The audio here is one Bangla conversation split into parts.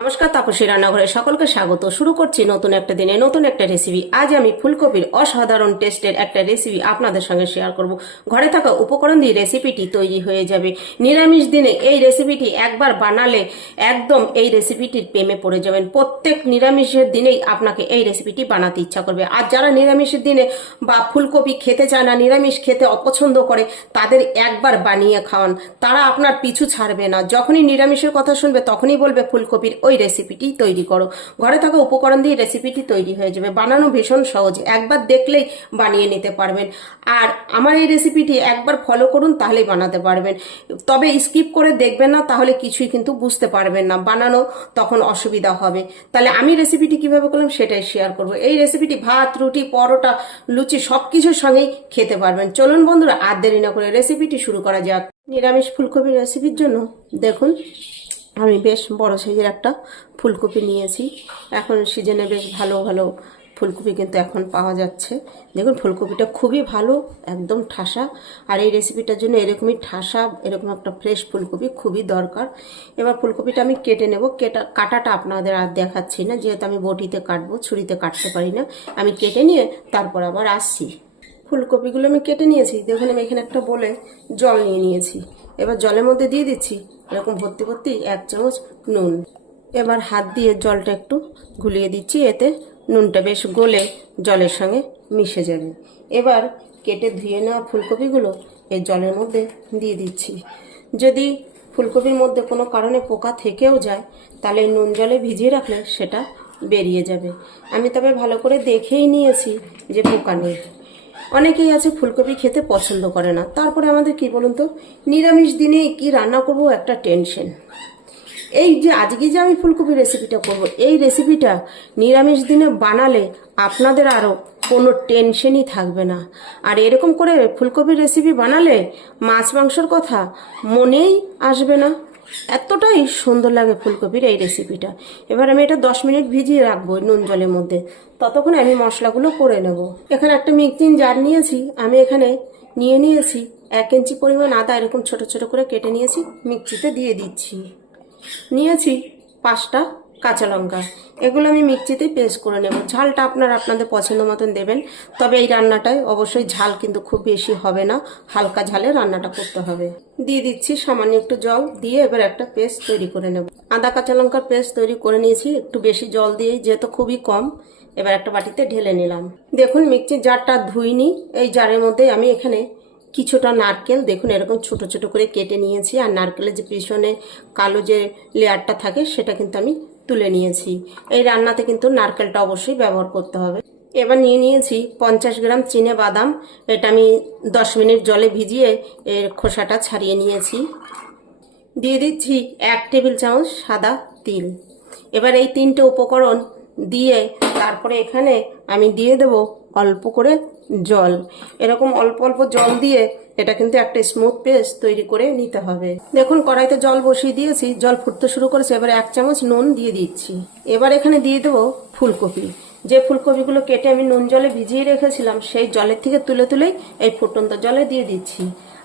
নমস্কার, তাপসী রান্নাঘরে সকলকে স্বাগত। শুরু করছি নতুন একটা দিনে নতুন একটা রেসিপি। আজ আমি ফুলকপির অসাধারণ টেস্টের একটা রেসিপি আপনাদের সঙ্গে শেয়ার করব। ঘরে থাকা উপকরণ দিয়ে রেসিপিটি তৈরি হয়ে যাবে। নিরামিষ দিনে এই রেসিপিটি একবার বানালে একদম এই রেসিপিটির প্রেমে পড়ে যাবেন। প্রত্যেক নিরামিষের দিনেই আপনাকে এই রেসিপিটি বানাতে ইচ্ছা করবে। আর যারা নিরামিষের দিনে বা ফুলকপি খেতে চায় না, নিরামিষ খেতে অপছন্দ করে, তাদের একবার বানিয়ে খাওয়ান, তারা আপনার পিছু ছাড়বে না। যখনই নিরামিষের কথা শুনবে তখনই বলবে ফুলকপির ওই রেসিপিটি তৈরি করো। ঘরে থাকা উপকরণ দিয়ে রেসিপিটি তৈরি হয়ে যাবে। বানানো ভীষণ সহজ, একবার দেখলেই বানিয়ে নিতে পারবেন। আর আমার এই রেসিপিটি একবার ফলো করুন, তাহলেই বানাতে পারবেন। তবে স্কিপ করে দেখবেন না, তাহলে কিছুই কিন্তু বুঝতে পারবেন না, বানানো তখন অসুবিধা হবে। তাহলে আমি রেসিপিটি কিভাবে করলাম সেটাই শেয়ার করব। এই রেসিপিটি ভাত, রুটি, পরোটা, লুচি সব কিছুর সঙ্গেই খেতে পারবেন। চলুন বন্ধুরা, আর দেরি না করে রেসিপিটি শুরু করা যাক। নিরামিষ ফুলকপির রেসিপির জন্য দেখুন আমি বেশ বড় সাইজের একটা ফুলকপি নিয়েছি। এখন সিজনে বেশ ভালো ভালো ফুলকপি কিন্তু এখন পাওয়া যাচ্ছে। দেখুন ফুলকপিটা খুবই ভালো, একদম ঠাসা। আর এই রেসিপিটার জন্য এরকমই ঠাসা, এরকম একটা ফ্রেশ ফুলকপি খুবই দরকার। এবার ফুলকপিটা আমি কেটে নেব। কাটাটা আপনাদের আর দেখাচ্ছি না, যেহেতু আমি বটিতে কাটবো, ছুরিতে কাটতে পারি না। আমি কেটে নিয়ে তারপর আবার আসছি। ফুলকপিগুলো আমি কেটে নিয়েছি। দেখুন আমি এখানে একটা বলে জল নিয়ে নিয়েছি। এবার জলের মধ্যে দিয়ে দিচ্ছি এরকম ভর্তি ভর্তি 1 চামচ নুন। এবার হাত দিয়ে জলটা একটু ঘুলিয়ে দিচ্ছি, এতে নুনটা বেশ গলে জলের সঙ্গে মিশে যাবে। এবার কেটে ধুয়ে নেওয়া ফুলকপিগুলো এই জলের মধ্যে দিয়ে দিচ্ছি। যদি ফুলকপির মধ্যে কোনো কারণে পোকা থেকেও যায়, তাহলে নুন জলে ভিজিয়ে রাখলে সেটা বেরিয়ে যাবে। আমি তবে ভালো করে দেখেই নিয়েছি যে পোকা নেই। অনেকেই আছে ফুলকপি খেতে পছন্দ করে না। তারপরে আমাদের কি বলুন তো, নিরামিষ দিনে কি রান্না করব একটা টেনশন। এই যে আজকে যে আমি ফুলকপির রেসিপিটা করব, এই রেসিপিটা নিরামিষ দিনে বানালে আপনাদের আরও কোনো টেনশনই থাকবে না। আর এরকম করে ফুলকপির রেসিপি বানালে মাছ মাংসর কথা মনেই আসবে না। এতটাই সুন্দর লাগে ফুলকপির এই রেসিপিটা। এবার আমি এটা 10 মিনিট ভিজিয়ে রাখবো নুন জলের মধ্যে। ততক্ষণে আমি মশলাগুলো করে নেব। এখানে একটা মিক্সিং জার নিয়েছি। আমি এখানে নিয়েছি 1 ইঞ্চি পরিমাণ আদা, এরকম ছোট ছোট করে কেটে নিয়েছি, মিক্সিতে দিয়ে দিচ্ছি। নিয়েছি 5টা কাঁচা লঙ্কা, এগুলো আমি মিক্সিতে পেস্ট করে নেব। ঝালটা আপনাদের পছন্দ মতন দেবেন। তবে এই রান্নাটায় অবশ্যই ঝাল কিন্তু খুব বেশি হবে না, হালকা ঝালে রান্নাটা করতে হবে। দিয়ে দিচ্ছি সামান্য একটু জল, দিয়ে এবার একটা পেস্ট তৈরি করে নেব। আদা কাঁচা লঙ্কার পেস্ট তৈরি করে নিয়েছি একটু বেশি জল দিয়ে, যেহেতু খুবই কম। এবার একটা বাটিতে ঢেলে নিলাম। দেখুন মিক্সির জারটা ধুইনি। এই জারের মধ্যে আমি এখানে কিছুটা নারকেল দেখুন এরকম ছোট ছোট করে কেটে নিয়েছি। আর নারকেলের যে পিছনে কালো যে লেয়ারটা থাকে সেটা কিন্তু আমি তুলে নিয়েছি। এই রান্নাতে কিন্তু নারকেলটা অবশ্যই ব্যবহার করতে হবে। এবার নিয়েছি 50 গ্রাম চিনে বাদাম। এটা আমি 10 মিনিট জলে ভিজিয়ে এর খোসাটা ছাড়িয়ে নিয়েছি। দিয়ে দিচ্ছি 1 টেবিল চামচ সাদা তিল। এবার এই 3টে উপকরণ দিয়ে তারপরে এখানে আমি দিয়ে দেব অল্প করে জল। এরকম অল্প অল্প জল দিয়ে এটা কিন্তু একটা স্মুথ পেস্ট তৈরি করে নিতে হবে। দেখুন কড়াইতে জল বসিয়ে দিয়েছি, জল ফুটতে শুরু করেছে। এবার 1 চামচ নুন দিয়ে দিচ্ছি। এবার এখানে দিয়ে দেবো ফুলকপি। যে ফুলকপিগুলো কেটে আমি নুন জলে ভিজিয়ে রেখেছিলাম, সেই জলের থেকে তুলেই এই ফুটন্ত জলে দিয়ে দিচ্ছি।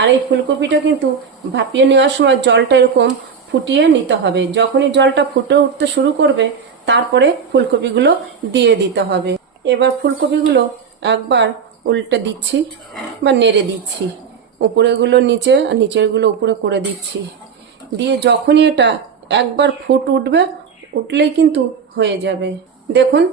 আর এই ফুলকপিটা কিন্তু ভাপিয়ে নেওয়ার সময় জলটা এরকম ফুটিয়ে নিতে হবে। যখনই জলটা ফুটে উঠতে শুরু করবে, তারপরে ফুলকপিগুলো দিয়ে দিতে হবে। এবার ফুলকপিগুলো একবার উল্টে দিচ্ছি বা নেড়ে দিচ্ছি। উপরেগুলো নিচে আর নিচেরগুলো উপরে করে দিচ্ছি। দিয়ে যখনই এটা একবার উঠলেই কিন্তু হয়ে যাবে। দেখুন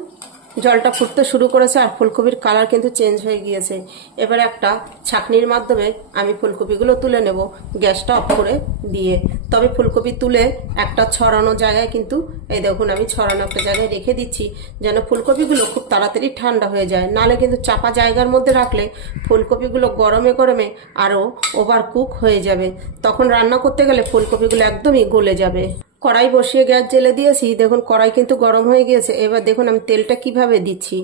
জলটা ফুটতে শুরু করেছে আর ফুলকপির কালার কিন্তু চেঞ্জ হয়ে গিয়েছে। এবার একটা ছাঁকনির মাধ্যমে আমি ফুলকপিগুলো তুলে নেব, গ্যাসটা অফ করে দিয়ে। তবে ফুলকপি তুলে একটা ছড়ানো জায়গায় কিন্তু এই দেখুন আমি ছড়ানো একটা জায়গায় রেখে দিচ্ছি, যেন ফুলকপিগুলো খুব তাড়াতাড়ি ঠান্ডা হয়ে যায়। নাহলে কিন্তু চাপা জায়গার মধ্যে রাখলে ফুলকপিগুলো গরমে গরমে আরও ওভার কুক হয়ে যাবে। তখন রান্না করতে গেলে ফুলকপিগুলো একদমই গলে যাবে। কড়াই বসিয়ে গ্যাস জেলে দিয়েছি। দেখুন কড়াই কিন্তু গরম হয়ে গিয়েছে। এবার দেখুন আমি তেলটা কিভাবে দিচ্ছি,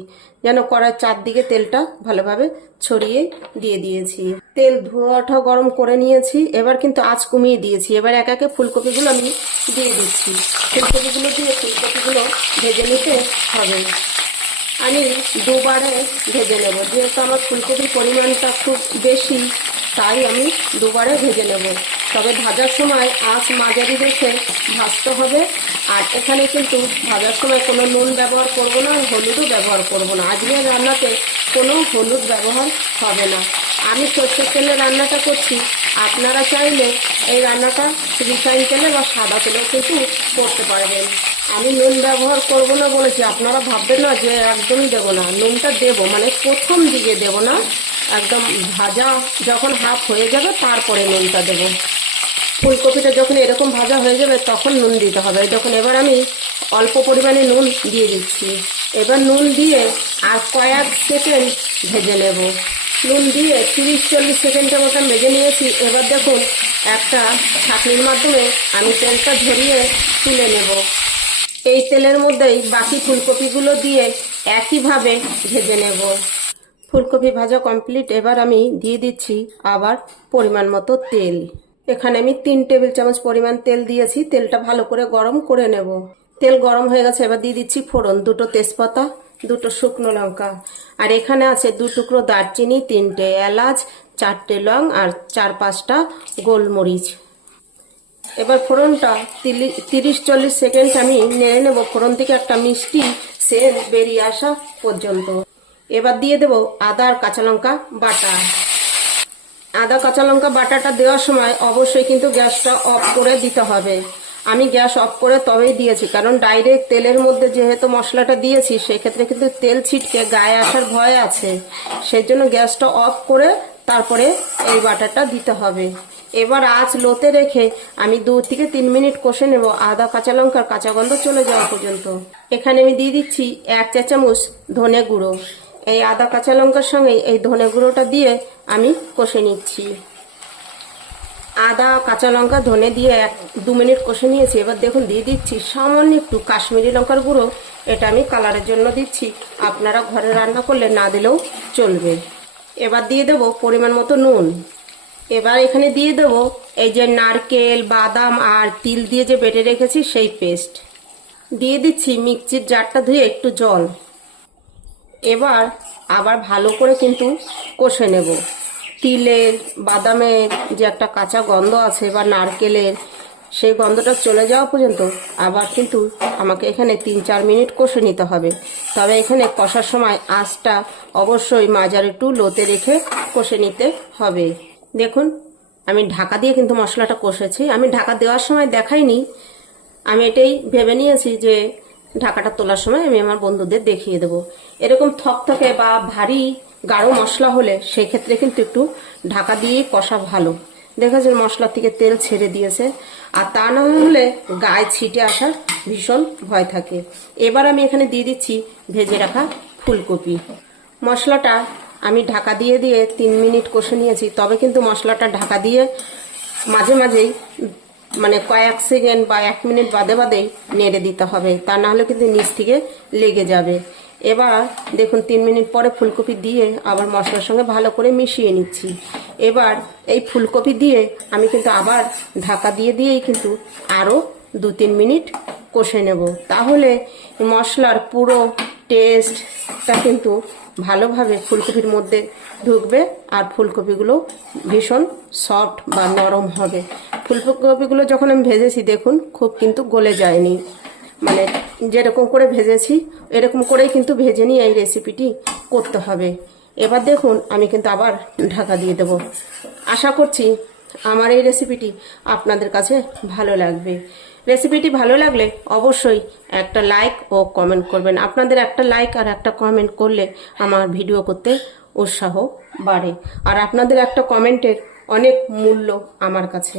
যেন কড়াই চারদিকে তেলটা ভালোভাবে ছড়িয়ে দিয়ে দিয়েছি। তেল ধোঁয়াটা গরম করে নিয়েছি। এবার কিন্তু আঁচ কমিয়ে দিয়েছি। এবার এক একে ফুলকপিগুলো আমি দিয়ে দিচ্ছি। ফুলকপিগুলো দিয়ে ফুলকপিগুলো ভেজে নিতে হবে। আমি দুবারে ভেজে নেব, যেহেতু আমার ফুলকপির পরিমাণটা খুব বেশি, তাই আমি দুবারে ভেজে নেব। তবে ভাজার সময় আঁচ মাঝারি রেখে ভাজতে হবে। আর এখানে কিন্তু ভাজার সময় কোনো নুন ব্যবহার করব না, হলুদও ব্যবহার করব না। আজকের রান্নাতে কোনো হলুদ ব্যবহার হবে না। আমি সরষের তেলে রান্নাটা করছি, আপনারা চাইলে এই রান্নাটা রিফাইন তেলে বা সাদা তেলেও কিন্তু করতে পারবেন। আমি নুন ব্যবহার করব না বলেছি, আপনারা ভাববেন না যে একদমই দেবো না। নুনটা দেবো, মানে প্রথম দিকে দেবো না, একদম ভাজা যখন হাফ হয়ে যাবে তারপরে নুনটা দেবো। ফুলকপিটা যখন এরকম ভাজা হয়ে যাবে তখন নুন দিতে হবে। যখন এবার আমি অল্প পরিমাণে নুন দিয়ে দিচ্ছি। এবার নুন দিয়ে আর কয়েক সেকেন্ড ভেজে নেব। নুন দিয়ে 30-40 সেকেন্ডের মতন ভেজে নিয়েছি। এবার দেখুন একটা ছাঁকনির মাধ্যমে আমি তেলটা ঝরিয়ে তুলে নেব। এই তেলের মধ্যেই বাকি ফুলকপিগুলো দিয়ে একইভাবে ভেজে নেব। ফুলকপি ভাজা কমপ্লিট। এবার আমি দিয়ে দিচ্ছি আবার পরিমাণ মতো তেল। এখানে আমি 3 টেবিল চামচ পরিমাণ তেল দিয়েছি। তেলটা ভালো করে গরম করে নেব। তেল গরম হয়ে গেছে, এবার দিয়ে দিচ্ছি ফোড়ন, 2টো তেজপাতা, 2টো শুকনো লঙ্কা, আর এখানে আছে 2 টুকরো দারচিনি, 3টে এলাচ, 4টে লং আর 4-5টা গোলমরিচ। এবার ফোড়নটা 30-40 সেকেন্ড আমি নেড়ে নেব, ফোড়ন থেকে একটা মিষ্টি সেন্ট বেরিয়ে আসা পর্যন্ত। এবার দিয়ে দেব আদা আর কাঁচা লঙ্কা বাটা। আদা কাঁচা লঙ্কা বাটাটা দেওয়ার সময় অবশ্যই কিন্তু গ্যাসটা অফ করে দিতে হবে। আমি গ্যাস অফ করে তবেই দিয়েছি, কারণ ডাইরেক্ট তেলের মধ্যে যেহেতু মশলাটা দিয়েছি সেক্ষেত্রে কিন্তু তেল ছিটকে গায়ে আসার ভয় আছে। সেই জন্য গ্যাসটা অফ করে তারপরে এই বাটাটা দিতে হবে। এবার আঁচ লোতে রেখে আমি 2 থেকে 3 মিনিট কষে নেব, আদা কাঁচা লঙ্কার কাঁচা গন্ধ চলে যাওয়া পর্যন্ত। এখানে আমি দিয়ে দিচ্ছি 1 চা চামচ ধনে গুঁড়ো। এই আদা কাঁচা লঙ্কার সঙ্গে এই ধনে গুঁড়োটা দিয়ে আমি কষে নিচ্ছি। আদা কাঁচা লঙ্কা ধনে দিয়ে 1-2 মিনিট কষে নিয়েছি। এবার দেখুন দিয়ে দিচ্ছি সামান্য একটু কাশ্মীরি লঙ্কার গুঁড়ো। এটা আমি কালারের জন্য দিচ্ছি, আপনারা ঘরে রান্না করলে না দিলেও চলবে। এবার দিয়ে দেবো পরিমাণ মতো নুন। এবার এখানে দিয়ে দেবো এই যে নারকেল, বাদাম আর তিল দিয়ে যে বেটে রেখেছি সেই পেস্ট। দিয়ে দিচ্ছি মিক্সির জারটা ধুয়ে একটু জল। এবার আবার ভালো করে কিন্তু কষে নেব। তিলের, বাদামের যে একটা কাঁচা গন্ধ আছে বা নারকেলের, সেই গন্ধটা চলে যাওয়া পর্যন্ত আবার কিন্তু আমাকে এখানে 3-4 মিনিট কষে নিতে হবে। তবে এখানে কষার সময় আঁচটা অবশ্যই মাঝারি টু লোতে রেখে কষে নিতে হবে। দেখুন আমি ঢাকা দিয়ে কিন্তু মশলাটা কষেছি। আমি ঢাকা দেওয়ার সময় দেখাইনি, আমি এটাই ভেবে নিয়েছি যে ঢাকাটা তোলার সময় আমি আমার বন্ধুদের দেখিয়ে দেবো। এরকম থকথকে বা ভারী গাঢ় মশলা হলে সেক্ষেত্রে কিন্তু একটু ঢাকা দিয়েই কষা ভালো। দেখেছেন মশলা থেকে তেল ছেড়ে দিয়েছে, আর তা না হলে গায়ে ছিটে আসার ভীষণ ভয় থাকে। এবার আমি এখানে দিয়ে দিচ্ছি ভেজে রাখা ফুলকপি। মশলাটা আমি ঢাকা দিয়ে 3 মিনিট কষে নিয়েছি। তবে কিন্তু মশলাটা ঢাকা দিয়ে মাঝে মাঝেই মানে কয়েক সেকেন্ড বা 1 মিনিট বাদে বাদেই নেড়ে দিতে হবে, তা না হলে কিন্তু নিচ থেকে লেগে যাবে। এবার দেখুন 3 মিনিট পরে ফুলকপি দিয়ে আবার মশলার সঙ্গে ভালো করে মিশিয়ে নিচ্ছি। এবার এই ফুলকপি দিয়ে আমি কিন্তু আবার ঢাকা দিয়েই কিন্তু আরও 2-3 মিনিট কষে নেব। তাহলে মশলার পুরো টেস্টটা কিন্তু ভালোভাবে ফুলকপির মধ্যে ঢুকবে আর ফুলকপিগুলো ভীষণ সফট বা নরম হবে। ফুলকপিগুলো যখন আমি ভেজেছি দেখুন খুব কিন্তু গলে যায়নি, মানে যেরকম করে ভেজেছি এরকম করেই কিন্তু ভেজে নিয়ে এই রেসিপিটি করতে হবে। এবার দেখুন আমি কিন্তু আবার ঢাকা দিয়ে দেব। আশা করছি আমার এই রেসিপিটি আপনাদের কাছে ভালো লাগবে। রেসিপিটি ভালো লাগলে অবশ্যই একটা লাইক ও কমেন্ট করবেন। আপনাদের একটা লাইক আর একটা কমেন্ট করলে আমার ভিডিও করতে উৎসাহ বাড়ে, আর আপনাদের একটা কমেন্টের অনেক মূল্য আমার কাছে।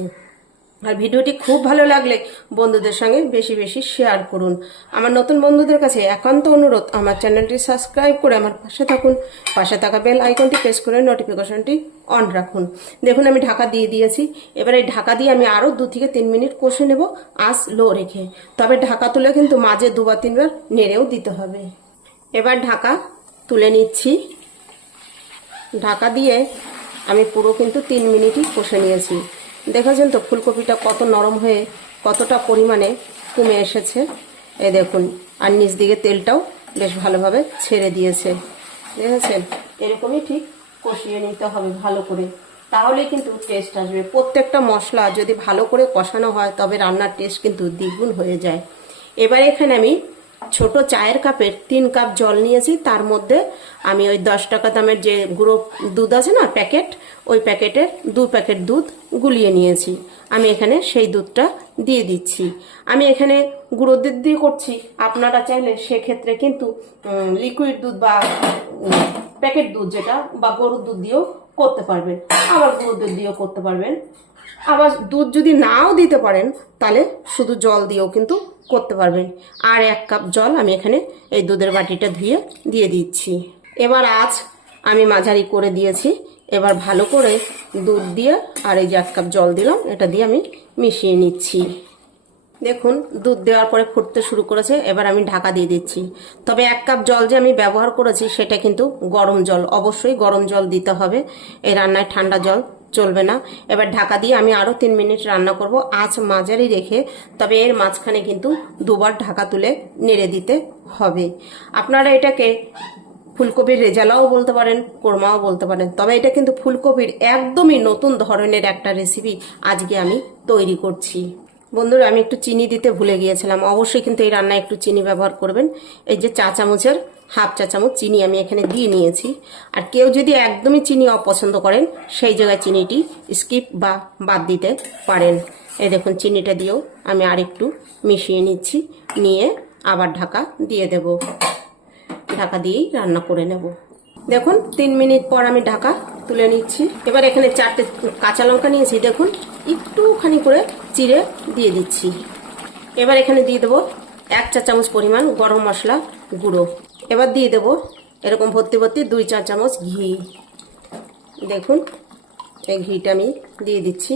আর ভিডিওটি খুব ভালো লাগলে বন্ধুদের সঙ্গে বেশি বেশি শেয়ার করুন। আমার নতুন বন্ধুদের কাছে একান্ত অনুরোধ, আমার চ্যানেলটি সাবস্ক্রাইব করে আমার পাশে থাকুন। পাশে থাকা বেল আইকনটি প্রেস করে নোটিফিকেশনটি অন রাখুন। দেখুন আমি ঢাকা দিয়ে দিয়েছি। এবার এই ঢাকা দিয়ে আমি আরও 2 থেকে 3 মিনিট কষে নেব আঁচ লো রেখে। তবে ঢাকা তুলে কিন্তু মাঝে 2-3 বার নেড়েও দিতে হবে। এবার ঢাকা তুলে নিচ্ছি। ঢাকা দিয়ে আমি পুরো কিন্তু 3 মিনিটই কষে নিয়েছি। দেখেছেন তো ফুলকপিটা কত নরম হয়ে কতটা পরিমাণে কমে এসেছে। এই দেখুন আর নিচ দিকে তেলটাও বেশ ভালোভাবে ছেড়ে দিয়েছে। দেখেছেন এরকমই ঠিক কষিয়ে নিতে হবে ভালো করে। তাহলে কিন্তু টেস্ট আসবে। প্রত্যেকটা মশলা যদি ভালো করে কষানো হয় তবে রান্নার টেস্ট কিন্তু দ্বিগুণ হয়ে যায়। এবার এখানে আমি ছোট চায়ের কাপের 3 কাপ জল নিয়েছি, তার মধ্যে আমি ওই 10 টাকা দামের যে গুঁড়ো দুধ আছে না প্যাকেট, ওই প্যাকেটের 2 প্যাকেট দুধ গুলিয়ে নিয়েছি। আমি এখানে সেই দুধটা দিয়ে দিচ্ছি। আমি এখানে গুঁড়ো দুধ দিয়ে করছি, আপনারা চাইলে সেক্ষেত্রে কিন্তু লিকুইড দুধ বা প্যাকেট দুধ যেটা বা গরুর দুধ দিয়েও করতে পারবেন, আবার গুঁড়ো দুধ দিয়েও করতে পারবেন। আবার দুধ যদি নাও দিতে পারেন তাহলে শুধু জল দিয়েও কিন্তু করতে পারবেন। আর 1 কাপ জল আমি এখানে এই দুধের বাটিটা ধুয়ে দিয়ে দিচ্ছি। এবার আঁচ আমি মাঝারি করে দিয়েছি। এবার ভালো করে দুধ দিয়ে আর এই যে 1 কাপ জল দিলাম, এটা দিয়ে আমি মিশিয়ে নিচ্ছি। দেখুন দুধ দেওয়ার পরে ফুটতে শুরু করেছে। এবার আমি ঢাকা দিয়ে দিচ্ছি। তবে 1 কাপ জল যে আমি ব্যবহার করেছি সেটা কিন্তু গরম জল, অবশ্যই গরম জল দিতে হবে। এই রান্নায় ঠান্ডা জল চলবে না। এবার ঢাকা দিয়ে আমি আরও 3 মিনিট রান্না করব আঁচ মাঝারি রেখে। তবে এর মাঝখানে কিন্তু দুবার ঢাকা তুলে নেড়ে দিতে হবে। আপনারা এটাকে ফুলকপির রেজালাও বলতে পারেন, কোরমাও বলতে পারেন। তবে এটা কিন্তু ফুলকপির একদমই নতুন ধরনের একটা রেসিপি আজকে আমি তৈরি করছি। বন্ধুরা, আমি একটু চিনি দিতে ভুলে গিয়েছিলাম। অবশ্যই কিন্তু এই রান্নায় একটু চিনি ব্যবহার করবেন। এই যে চা চামচের হাফ চা চামচ চিনি আমি এখানে দিয়ে নিয়েছি। আর কেউ যদি একদমই চিনি অপছন্দ করেন সেই জায়গায় চিনিটি স্কিপ বা বাদ দিতে পারেন। এই দেখুন চিনিটা দিয়েও আমি আর একটু মিশিয়ে নিচ্ছি, নিয়ে আবার ঢাকা দিয়ে দেব। ঢাকা দিয়েই রান্না করে নেব। দেখুন 3 মিনিট পর আমি ঢাকা তুলে নিচ্ছি। এবার এখানে 4টে কাঁচা লঙ্কা নিয়েছি, দেখুন একটুখানি করে চিড়ে দিয়ে দিচ্ছি। এবার এখানে দিয়ে দেবো 1 চা চামচ পরিমাণ গরম মশলা গুঁড়ো। এবার দিয়ে দেবো এরকম ভর্তি ভর্তি 2 চা চামচ ঘি। দেখুন এই ঘিটা আমি দিয়ে দিচ্ছি।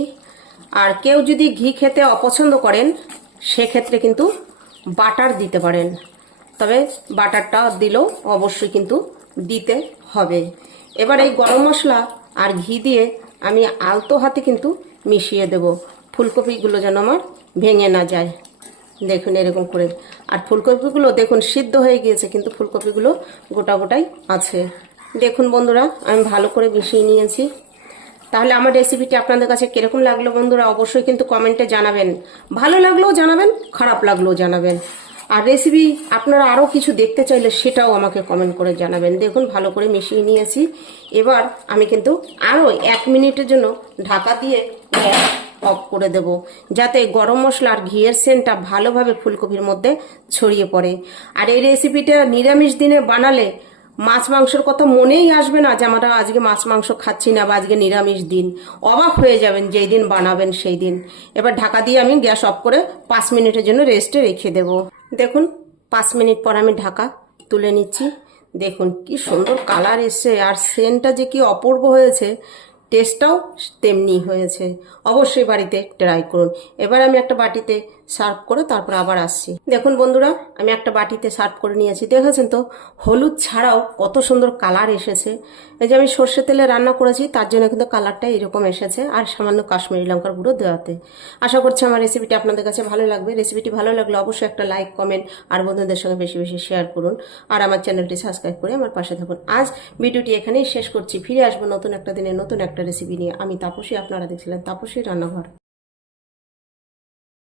আর কেউ যদি ঘি খেতে অপছন্দ করেন সেক্ষেত্রে কিন্তু বাটার দিতে পারেন। তবে বাটারটা দিলেও অবশ্যই কিন্তু দিতে হবে। এবার এই গরম মশলা আর ঘি দিয়ে আমি আলতো হাতে কিন্তু মিশিয়ে দেব, ফুলকপিগুলো যেন আমার ভেঙে না যায়। দেখুন এরকম করে। আর ফুলকপিগুলো দেখুন সিদ্ধ হয়ে গিয়েছে, কিন্তু ফুলকপিগুলো গোটা গোটাই আছে। দেখুন বন্ধুরা, আমি ভালো করে মিশিয়ে নিয়েছি। তাহলে আমার রেসিপিটি আপনাদের কাছে কিরকম লাগলো বন্ধুরা অবশ্যই কিন্তু কমেন্টে জানাবেন। ভালো লাগলেও জানাবেন, খারাপ লাগলেও জানাবেন। আর রেসিপি আপনারা আরও কিছু দেখতে চাইলে সেটাও আমাকে কমেন্ট করে জানাবেন। দেখুন ভালো করে মিশিয়ে নিয়েছি। এবার আমি কিন্তু আরও 1 মিনিটের জন্য ঢাকা দিয়ে অফ করে দেব, যাতে গরম মশলা আর ঘিয়ের সেন্টটা ভালোভাবে ফুলকপির মধ্যে ছড়িয়ে পড়ে। আর এই রেসিপিটা নিরামিষ দিনে বানালে মাছ মাংসের কথা মনেই আসবে না যে আমরা আজকে মাছ মাংস খাচ্ছি না বা আজকে নিরামিষ দিন। অবাক হয়ে যাবেন যেই দিন বানাবেন সেই দিন। এবার ঢাকা দিয়ে আমি গ্যাস অফ করে 5 মিনিটের জন্য রেস্টে রেখে দেব। দেখুন 5 মিনিট পর আমি ঢাকা তুলে নিচ্ছি। দেখুন কি সুন্দর কালার এসছে, আর সেন্টটা যে কি অপূর্ব হয়েছে, টেস্টটাও তেমনি হয়েছে। অবশ্যই বাড়িতে ট্রাই করুন। এবার আমি একটা বাটিতে সার্ভ করে তারপর আবার আসছি। দেখুন বন্ধুরা, আমি একটা বাটিতে সার্ভ করে নিয়েছি। দেখেছেন তো হলুদ ছাড়াও কত সুন্দর কালার এসেছে। এই যে আমি সর্ষে তেলে রান্না করেছি তার জন্য কিন্তু কালারটা এরকম এসেছে, আর সামান্য কাশ্মীরি লঙ্কার গুঁড়ো দেওয়াতে। আশা করছি আমার রেসিপিটি আপনাদের কাছে ভালো লাগবে। রেসিপিটি ভালো লাগলে অবশ্যই একটা লাইক, কমেন্ট আর বন্ধুদের সঙ্গে বেশি বেশি শেয়ার করুন। আর আমার চ্যানেলটি সাবস্ক্রাইব করে আমার পাশে থাকুন। আজ ভিডিওটি এখানেই শেষ করছি। ফিরে আসবো নতুন একটা দিনে নতুন একটা রেসিপি নিয়ে। আমি তাপসী, আপনারা দেখছিলেন তাপসী রান্নাঘর।